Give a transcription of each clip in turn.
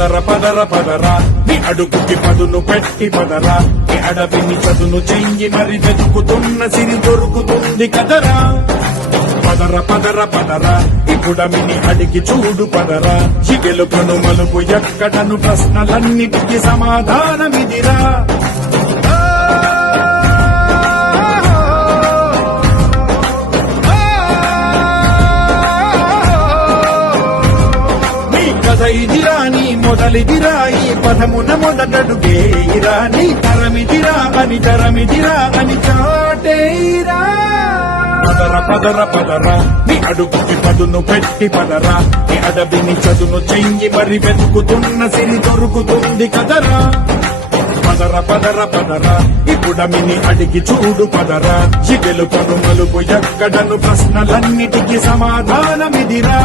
పదర పదర పదరా నీ అడుగుకి పదును పెట్టి పదరా నీ అడవిని చదును చెయ్యి మరి వెతుకుతున్న సిరి దొరుకుతుంది కదరా పదర పదర పదరా ఇప్పుడమిని అడిగి చూడు పదరా ఈ గెలుపును మలుపు ఎక్కడను ప్రశ్నలన్నిటికీ సమాధానమిదిరా ఇదిరా నీ మొదలిదిరా ఈ పదమున మొదటడుగేయిరా నీ తరమిదిరా అని చాటేయిరా పదర పదర పదరా నీ అడుగుకి పదును పెట్టి పదరా నీ అడవిని చదును చెయ్యి మరి వెతుకుతున్న సిరి దొరుకుతుంది కదరా పదర పదర పదరా ఇప్పుడమిని అడిగి చూడు పదరా ఈ గెలుపును మలుపు ఎక్కడను ప్రశ్నలన్నిటికీ సమాధానమిదిరా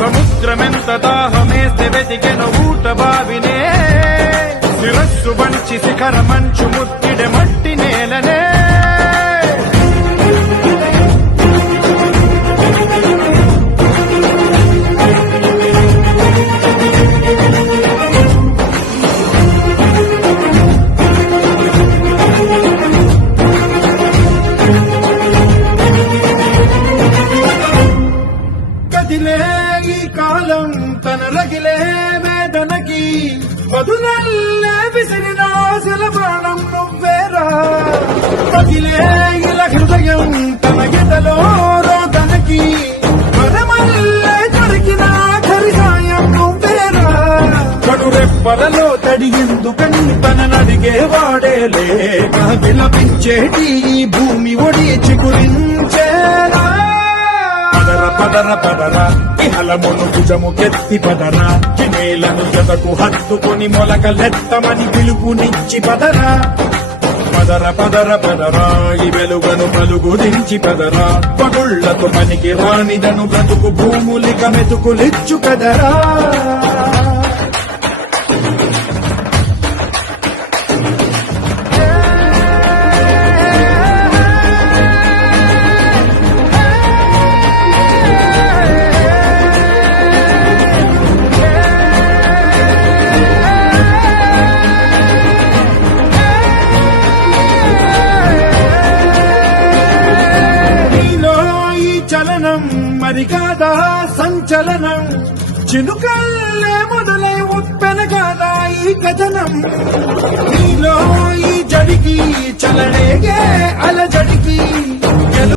సముద్రమెంత దాహమేస్తే వెతికెను ఊట బావినే శిరస్సు వంచి శిఖర మంచు ముత్తిడె మట్టి నేలనే ఈ కాలం తన రగిలే వేదనకి మధునల్లే విసిరినాశల ప్రాణం నువ్వేరా పగిలే ఇలా హృదయం తన గెదలో రోదనకి మరమల్లే దొరికిన ఖరిసాయం నువ్వేరా కడురెప్పలలో తడి ఎందుకని తననడిగే వాడేలే విలపించేటి ఈ భూమి ఒడి చిగురించేరా పదర పదర పదరా ఇహలమును భుజము కెత్తి పదరా నేలను జతకు హత్తుకొని మొలకలెత్తమని పిలుపునిచ్చి పదరా పదర పదర పదరా ఈ వెలుగను పలుగు దించి పదరా పగుళ్లకు పనికి రానిదను బ్రతుకు భూములిక మెతుకులిచ్చు కదరా మరి కాదా సంచలనం చినుకల్లే మొదలై ఉప్పెన కాదా ఈ కథనం నీలో ఈ జడికి చలన